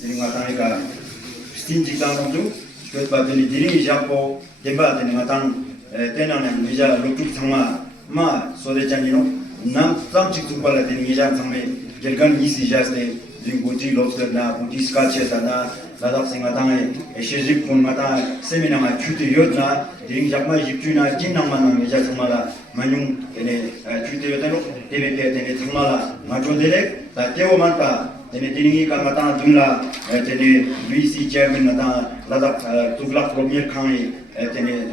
되는 거 같으니까 스틴지 다운도 그것 받더니 디링이 잡고 대바 되는 거 같은 때는 이제 룩룩 상마 마 소대장이노 남 쌈직 두발라 되는 이장 상매 결간 이시자스데 지고지 롭스나 부디스카체다나 라닥 생각당에 시집 군마다 세미나가 주도였나 디링 잡마 집주나 진낭만 이제 정말라 만용 에네 주도였다로 데베데 되는 정말라 마조데레 다 teomanpa tene diningi ka mata jumla tene VC chairman mata ladak tuglak premier khangi tene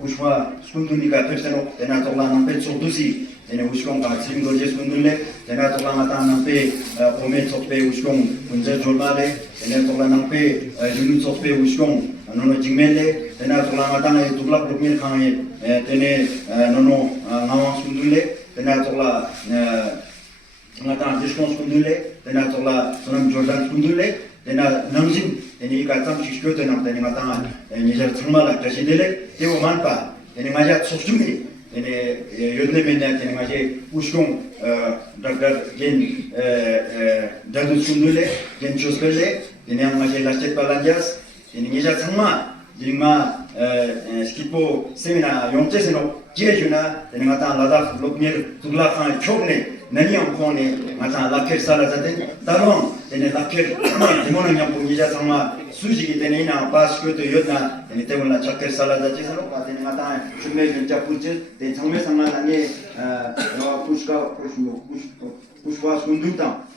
kushwa skunduni ka perseno tena togla nampe chodusi tene ushkong ka sim gorje skundule tena togla mata nampe pome chokpe ushkong unje jolmale tene togla nampe junu chokpe ushkong nono jingmele tena togla mata ne tuglak premier khangi tene nono ngawang skundule tena togla ngata discount kundule tena tola sonam jordan kundule tena namjin teni ka tam shishko tena teni ngata nijar thamala tasidele tewo manpa teni maja sosumi teni yodne mena teni maje ushkong dagdar gen dadu kundule gen chospele teni maje lastet balanjas teni nijar thamma jingma skipo semina yongteseno jiejuna teni ngata ladak lokmir tugla khan chokne nani amkone mata lakher sala zaten dalong tene lakher demona nyampo nija sama sujigi tene ina paskyo to yodna tene temola chakker sala zaten salo ka tene mata chume genja puje ten changme sama nani pushwa sundunta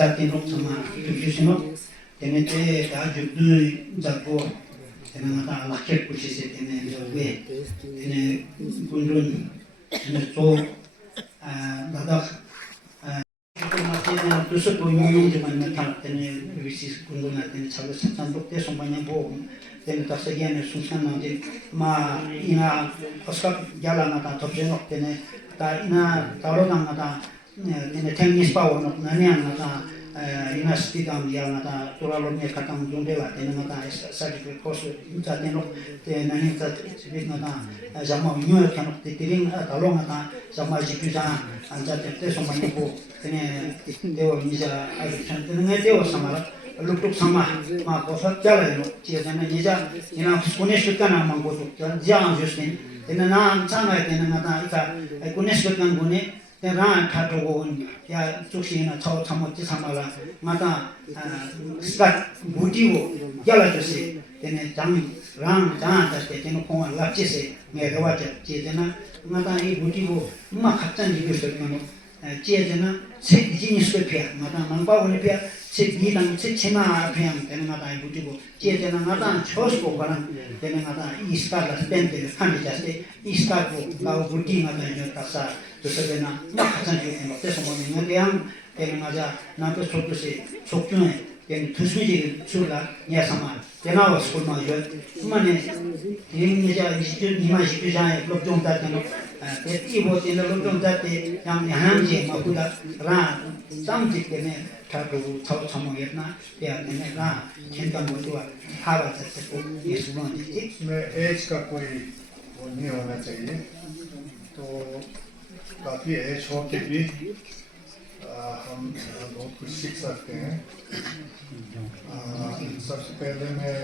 जाति लोग समा तुझे तेने ते दाजुदु जाको तेने मता लाखे कुछ से तेने जोगे तेने कुंडुन तेने तो दादा माते तुझे तो यूं जमान में था तेने विशेष कुंडुन तेने चालू संसार लोग ते सोमान्य बो तेने तस्वीर ने सुनसान ना ते मा इना अस्कप जाला ना था तब जेनो तेने ता इना तारो ना था तेने टेनिस पावर ना निया ना था university kam ya na turalo me kakam jonde la tena na certificate course ta teno te na ni ta sibit na jama nyu kan te tiring ta long na jama jipu sa anja te so mani ko tene dewa mija ai chan tene ne dewa samara luktuk sama ma ko sa jala no ti na nija ina kone shutta na mango to ja justin tene na chana tene na ta ita kone shutta ngone ran 타고 야 쪽시나 저 참었지 참아라 마다 스타 무디고 yarajose tene ran tate tene konga lapchese megawa chedena mata e butibo ma khattan jibe sokono chedena se jinis ko pya mata mangpa wole pya se bidang se chema pya tene mata e butibo chedena mata chos ko bana tene mata iska la tende khandi jaste iska ko la buti mata yo tasa to sedena ma khattan jibe no te somo ne ngeang tene maja na to sokuse sokune tene tusuje chula nyasama tena was ko ma yo mane ringja institute nima institute lokjong ta teno eti bo teno lokjong ta te yang hanje ma kuda ra samjik tene tabu chau chamo yetna ya tene ra chinta mo to hava se ko yesu no दी इसमें as का कोई वो नहीं होना चाहिए तो काफ़ी as हो के भी हम बहुत कुछ सीख सकते हैं सबसे पहले मैं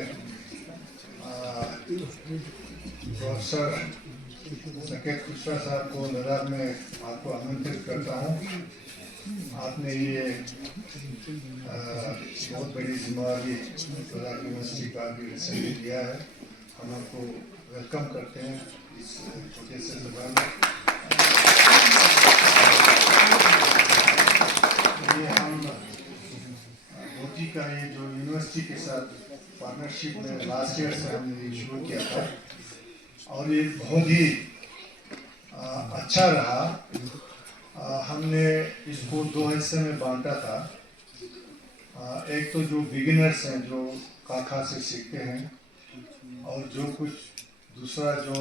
प्रोफेसर सकेत खुशरा साहब को लद्दाख में आपको आमंत्रित करता हूँ आपने ये बहुत बड़ी जिम्मेदारी लद्दाख यूनिवर्सिटी का भी रिसेंटली लिया है हम आपको वेलकम करते हैं इस छोटे से जगह में ये हम मोदी का ये जो यूनिवर्सिटी के साथ पार्टनरशिप में लास्ट ईयर से हमने ये शुरू किया था और ये बहुत ही अच्छा रहा हमने इसको दो हिस्से में बांटा था एक तो जो बिगिनर्स हैं जो काखा से सीखते हैं और जो कुछ दूसरा जो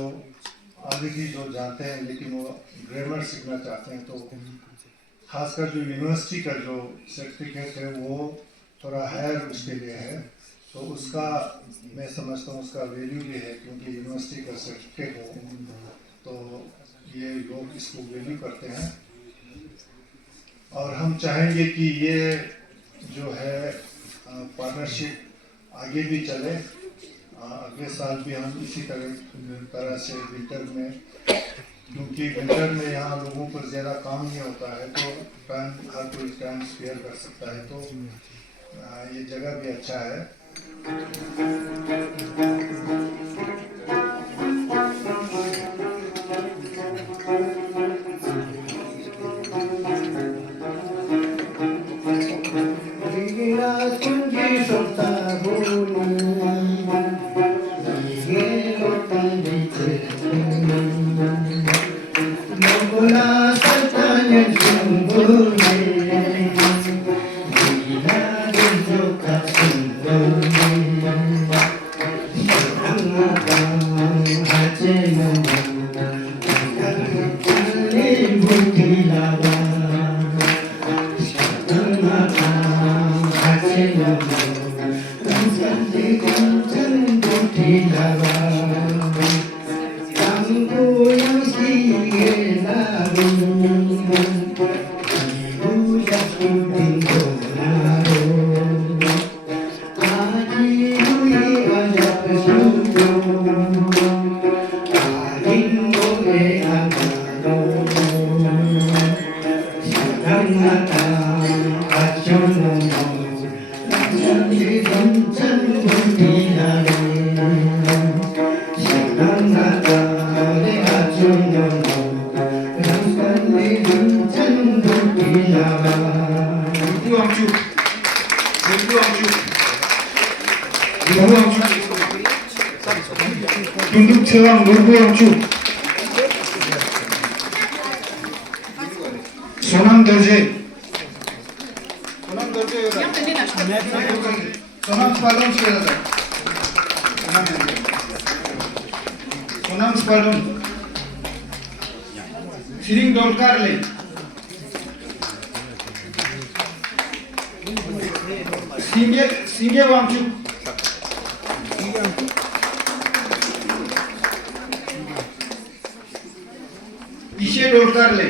आगे की जो जानते हैं लेकिन वो ग्रामर सीखना चाहते हैं तो खासकर जो यूनिवर्सिटी का जो सर्टिफिकेट है वो थोड़ा हायर उसके लिए है तो उसका मैं समझता हूँ उसका वैल्यू भी है क्योंकि यूनिवर्सिटी का सर्टिफिकेट हो तो ये लोग इसको वैल्यू करते हैं और हम चाहेंगे कि ये जो है पार्टनरशिप आगे भी चले अगले साल भी हम इसी तरह से विंटर में क्योंकि विंटर में यहाँ लोगों को ज़्यादा काम नहीं होता है तो टाइम हर कोई टाइम स्पेयर कर सकता है तो ये जगह भी अच्छा है Tunduk Nurbuamcu Sonam Dorje Sonam Spadon Sonam Spadon Siring Dolkarle Singe Wamcu इसे डोलकर ले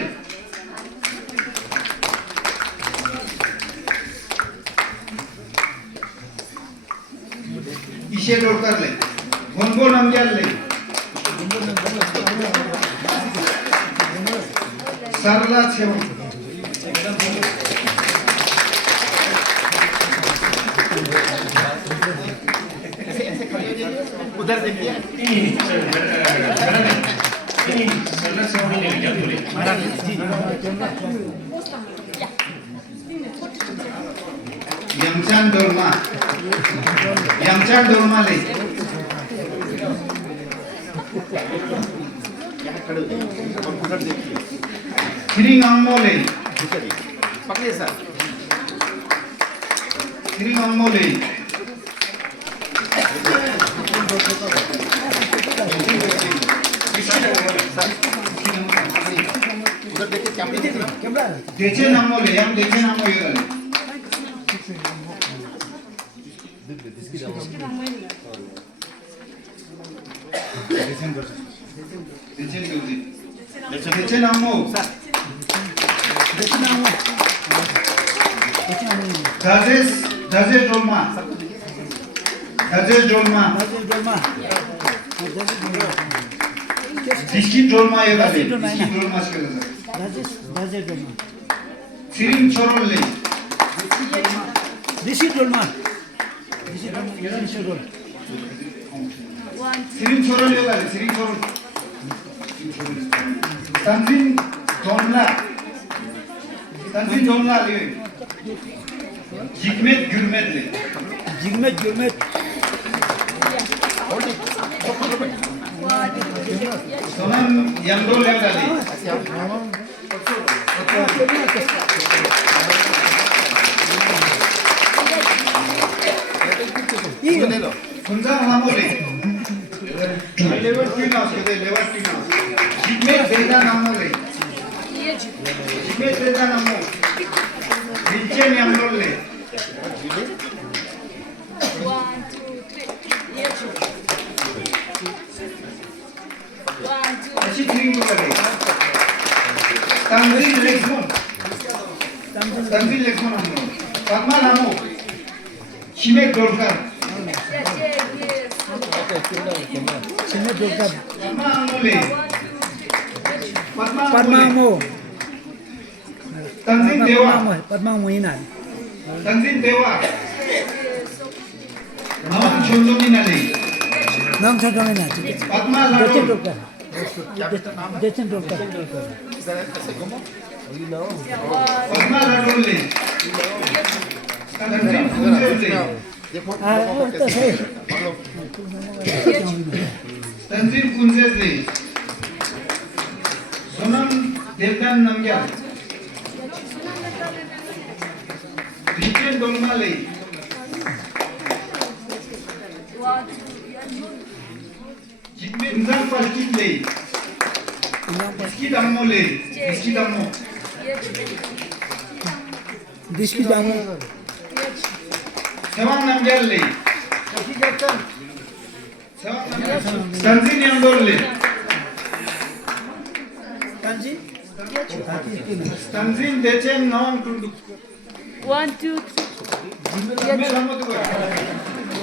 इसे डोलकर ले गोंगो नमजल ले सरला छेवम उधर देखिए यमचान डोरमा ले खिरिंग अम्मो ले पकड़िए सर खिरिंग अम्मो ले उधर देखिए कैमरा देचे नम्मो ले हम देचे नम्मो ये ले देचे नम्मो दाजेश डोलमा जिसकी डोलमा ये ले जिसकी डोलमा से सिरिंग छोरोल ले सिरिंग छोरोल ये ले सिरिंग छोरोल तंजीन डोलना ले जिगमेट गुरमेट ले सोनम यंगो ले ले कुंजा हामो ले लेवर की ना उसके लेवर की ना जिगमेट बेटा नामो ले जिगमेट बेटा नामो नीचे में हम लोग ले 1, 2, 3. Yes. 1, 2. अच्छी ट्रिंग करे तंजीन लेक्समोन हम लोग पद्मा नामो शिमेक डोलकर पद्मा नामो ले पद्मा नामो तंजीन देवा नाम छोड़ोगी ना ले पद्मा लाडो पद्मा लाडो ले तंजीन कुंजेज ले तंजीन कुंजेज ले सोनम देवदान नंग्या रिचेन डोलमा ले जिनमें इंसान पलकित ले इसकी दमो ले इसकी दमो सेवांग नंगेल ले तंजीन यंगोल ले तंजीन देचेन नॉन टुंडु 1, 2, 3.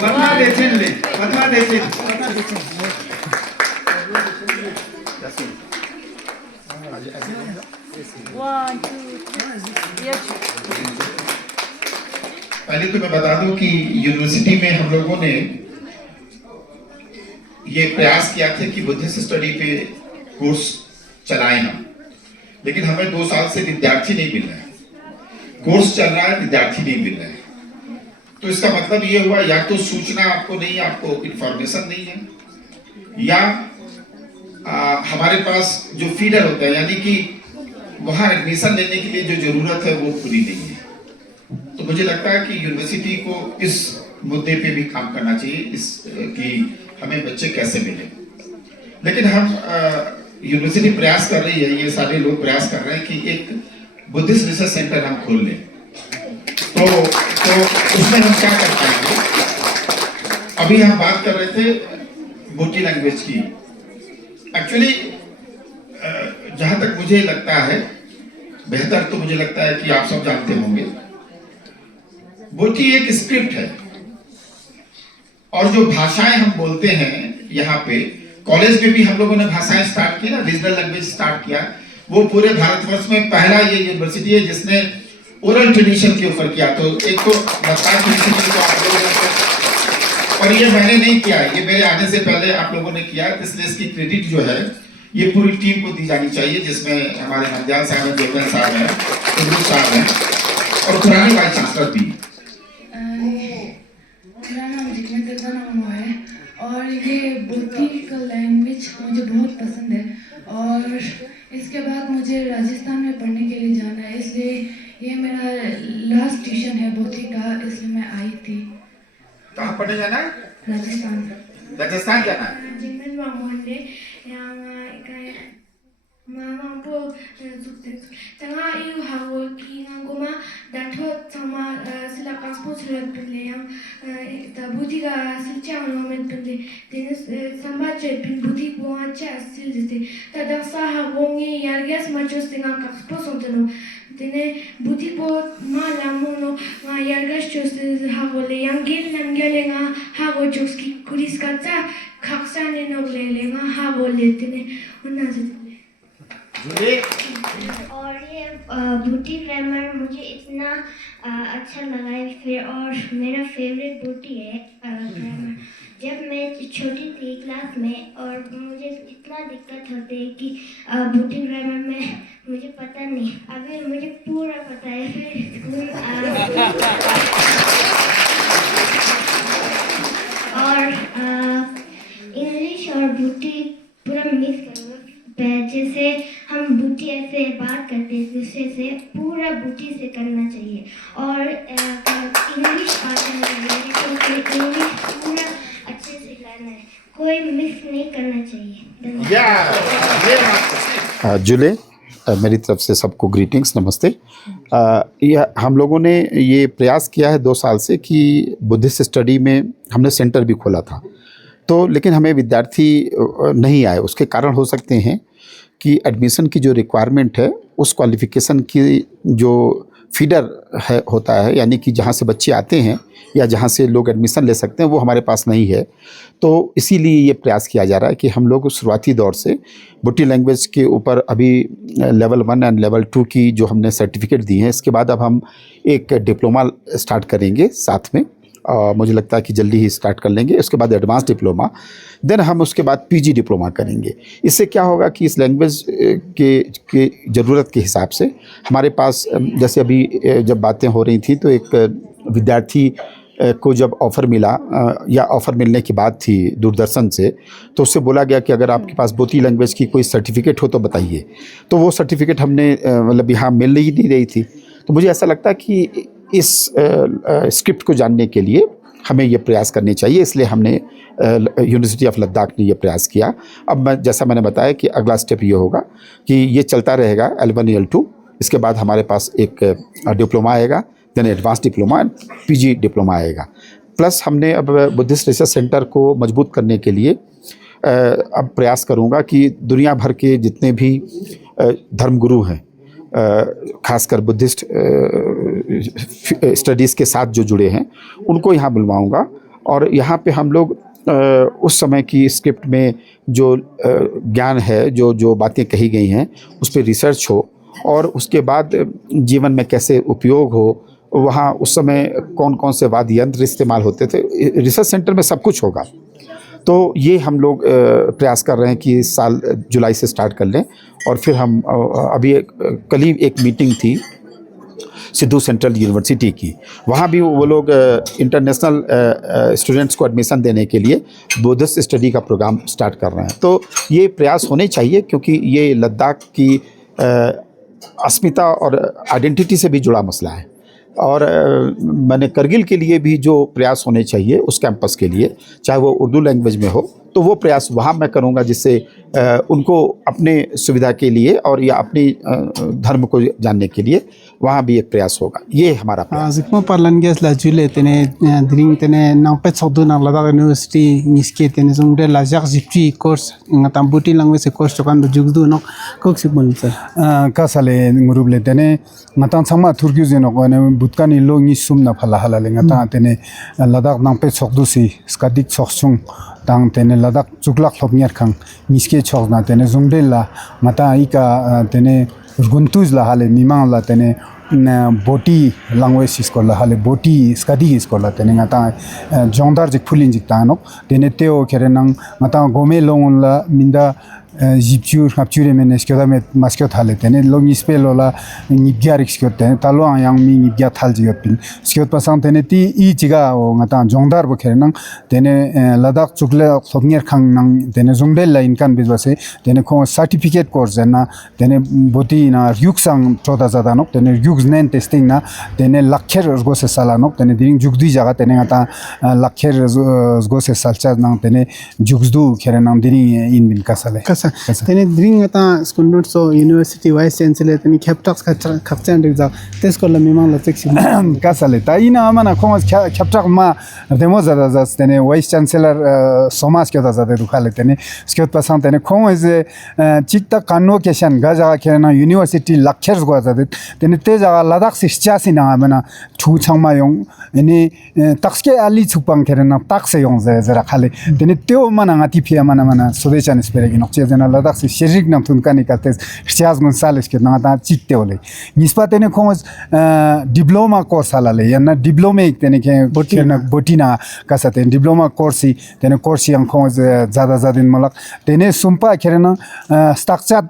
पद्मा देचेन ले पद्मा देचेन 1, 2, 3. Yes. पहले तो मैं बता दूं कि यूनिवर्सिटी में हम लोगों ने ये प्रयास किया था कि बुद्धिस्ट स्टडी पे कोर्स चलाएं हम, लेकिन हमें 2 साल से विद्यार्थी नहीं मिल रहे हैं। कोर्स चल रहा है, विद्यार्थी नहीं मिल रहे हैं। तो इसका मतलब ये हुआ या तो सूचना आपको नहीं, आपको इंफॉर्मेशन नहीं है, या हमारे पास जो फीडर होता है यानी कि वहाँ एडमिशन लेने के लिए जो जरूरत है वो पूरी नहीं है। तो मुझे लगता है कि यूनिवर्सिटी को इस मुद्दे पे भी काम करना चाहिए कि हमें बच्चे कैसे मिले। लेकिन हम यूनिवर्सिटी प्रयास कर रही है, ये सारे लोग प्रयास कर रहे हैं कि एक बुद्धिस्ट रिसर्च सेंटर हम खोल लें। तो उसमें हम क्या कर पाएंगे? अभी हम बात कर रहे थे बोटी लैंग्वेज की। एक्चुअली जहां तक मुझे लगता है, बेहतर तो मुझे लगता है कि आप सब जानते होंगे, बोटी एक स्क्रिप्ट है और जो भाषाएं हम बोलते हैं यहाँ पे, कॉलेज में भी हम लोगों ने भाषाएं स्टार्ट की ना, रीजनल लैंग्वेज स्टार्ट किया, वो पूरे भारतवर्ष में पहला ये यूनिवर्सिटी है जिसने ओरल ट्रेडिशन के ऊपर किया। तो एक तो लद्दाख यूनिवर्सिटी को आप लोगों ने, और ये मैंने नहीं किया, ये मेरे आने से पहले आप लोगों ने किया, इसलिए इसकी क्रेडिट जो है ये पूरी टीम को दी जानी चाहिए, जिसमें हमारे नंदयाल साहब हैं, जोगन साहब हैं, कुंदरू साहब हैं और पुराने वाइस चांसलर भी। मेरा नाम जिग्नेश नाम है और ये बोधी का लैंग्वेज मुझे बहुत पसंद है और इसके बाद मुझे राजस्थान में पढ़ने के लिए जाना है, इसलिए ये मेरा लास्ट ट्यूशन है बोधी का, इसलिए मैं आई थी। कहाँ पढ़ने जाना है? राजस्थान। राजस्थान जाना है। Jignesh मामोंडे yang kayak mampu tengah iu hawo ki ngoma dato sama sila kampus surat pele yang budi ka silchang nomen pele tenis sambace pin budi buacha sil jete tada sa hawongi yarges machos tengah kampus onteno tene budi bo ma lamuno nga yarges chos hawole yang gel nangele nga hawo joski kuriskacha kaksaने नोगले nga hawo letene unna और ये बूटी grammar मुझे इतना अच्छा लगा है फिर, और मेरा फेवरेट बूटी है ग्रामर। जब मैं छोटी थी क्लास में और मुझे इतना दिक्कत होती है कि बूटी ग्रामर में मुझे पता नहीं, अभी मुझे पूरा पता है। फिर स्कूल और इंग्लिश और बूटी पूरा मिस करूँगा, जैसे हम बूटी ऐसे बात करते हैं दूसरे से, पूरा बूटी से करना चाहिए और इंग्लिश आना चाहिए, क्योंकि इंग्लिश पूरा अच्छे से करना है, कोई मिस नहीं करना चाहिए। जुले मेरी तरफ से सबको ग्रीटिंग्स, नमस्ते। यह हम लोगों ने ये प्रयास किया है 2 साल से कि बुद्धिस्ट स्टडी में हमने सेंटर भी खोला था, तो लेकिन हमें विद्यार्थी नहीं आए। उसके कारण हो सकते हैं कि एडमिशन की जो रिक्वायरमेंट है उस क्वालिफ़िकेशन की जो फीडर है होता है, यानी कि जहाँ से बच्चे आते हैं या जहाँ से लोग एडमिशन ले सकते हैं, वो हमारे पास नहीं है। तो इसीलिए ये प्रयास किया जा रहा है कि हम लोग शुरुआती दौर से बुटी लैंग्वेज के ऊपर अभी लेवल 1 एंड लेवल 2 की जो हमने सर्टिफिकेट दी है, इसके बाद अब हम एक डिप्लोमा स्टार्ट करेंगे साथ में, मुझे लगता है कि जल्दी ही स्टार्ट कर लेंगे। उसके बाद एडवांस डिप्लोमा, देन हम उसके बाद पीजी डिप्लोमा करेंगे। इससे क्या होगा कि इस लैंग्वेज के ज़रूरत के हिसाब से हमारे पास, जैसे अभी जब बातें हो रही थी तो एक विद्यार्थी को जब ऑफ़र मिला या ऑफ़र मिलने की बात थी दूरदर्शन से, तो उससे बोला गया कि अगर आपके पास बोती लैंग्वेज की कोई सर्टिफिकेट हो तो बताइए। तो वो सर्टिफिकेट हमने मतलब यहाँ मिल ही नहीं रही थी। तो मुझे ऐसा लगता है कि इस स्क्रिप्ट को जानने के लिए हमें ये प्रयास करने चाहिए, इसलिए हमने यूनिवर्सिटी ऑफ लद्दाख ने ये प्रयास किया। अब जैसा मैंने बताया कि अगला स्टेप ये होगा कि ये चलता रहेगा L1 L2, इसके बाद हमारे पास एक डिप्लोमा आएगा, then advance diploma and PG diploma आएगा। प्लस हमने अब बुद्धिस्ट रिसर्च सेंटर को मजबूत करने के लिए अब प्रयास करूँगा कि दुनिया भर के जितने भी धर्मगुरु हैं, खासकर बुद्धिस्ट स्टडीज़ के साथ जो जुड़े हैं, उनको यहाँ बुलवाऊँगा और यहाँ पे हम लोग उस समय की स्क्रिप्ट में जो ज्ञान है, जो बातें कही गई हैं, उस पर रिसर्च हो और उसके बाद जीवन में कैसे उपयोग हो, वहाँ उस समय कौन कौन से वाद्य यंत्र इस्तेमाल होते थे, रिसर्च सेंटर में सब कुछ होगा। तो ये हम लोग प्रयास कर रहे हैं कि इस साल जुलाई से स्टार्ट कर लें। और फिर हम अभी कल ही एक मीटिंग थी सिद्धू सेंट्रल यूनिवर्सिटी की, वहाँ भी वो लोग इंटरनेशनल स्टूडेंट्स को एडमिशन देने के लिए बुद्धिस्ट स्टडी का प्रोग्राम स्टार्ट कर रहे हैं। तो ये प्रयास होने चाहिए क्योंकि ये लद्दाख की अस्मिता और आइडेंटिटी से भी जुड़ा मसला है। और मैंने करगिल के लिए भी जो प्रयास होने चाहिए उस कैंपस के लिए, चाहे वो उर्दू लैंग्वेज में हो, तो वो प्रयास वहाँ मैं करूँगा जिससे उनको अपने सुविधा के लिए और या अपनी धर्म को जानने के लिए वहाँ भी एक प्रयास होगा। ये हमारा प्रयास। जिक्मा पालन गैस लाजुले तेने द्रिंग तेने नाउपे सौदू ना लगा यूनिवर्सिटी निस्के तेने जोंडे लाजाक जिप्ची कोर्स तांबुटी लैंग्वेज कोर्स चकान जुगदू नो कोक्स बोल सर कासाले ग्रुपले तेने ngatan sama turkiu jeno ko ne butkani lo ngi sumna phala hala le ngata tene ladak nang pe chokdu si skadik choksung tang tene ladak chuklak thopnyer khang niske chogna tene zungdela mata ika tene urguntuz la hale mimang la tene boti language iskola hale boti skadi iskola tene ngata jongdar jik phulin jik tanok tene teo kerenang ngata gome longun la minda jipchur kapchure men skyoda met maskyo thale tene long ispelo la nibgyar skyo tene talo yang mi nibgya thal jiyo pin skyo pasang tene ti I jiga o ngata jongdar bo kerenang tene ladak chukle thopnger khang nang tene zungdel la inkan bizwase tene ko certificate course na tene boti na ryuksang choda jada nok tene ryuksnen testing na tene lakher go se sala nok tene ding jugdi jaga tene ngata lakher go se salcha nang tene jugdu kerenang diri in bin kasale tene dring ata skundut so university vice chancellor tene khaptak khapchan rig ja tesko la mimang la cheksi kasale ta ina amana khomos khaptak ma demo zada zas tene vice chancellor somas kyo da zade rukhale tene skyot pasan tene khomos chikta convocation ga jaga kerena university lakher go zade tene te jaga ladak sichasi na amana chu changma yong ene takske ali chupang kerena takse yong zera khale tene teo mana ngati phia mana sodechan speregi nokche jena ladak se sherik nam tunkani kates Chiaz Gonzalez ke na chitte ole nispa tene khomos diploma course halale yana diploma tene ke botina kasate diploma course tene course yang khomos jada jadin malak tene sumpa kerena structured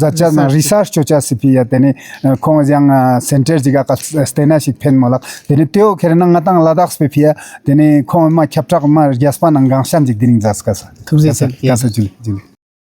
jacha na research chocha sipi ya tene khomos yang center jiga ka stena sik pen malak tene teo kerena ngatang ladak spepia tene khoma khaptak ma yaspa nang gangsam jik dining jas kasa kasa juli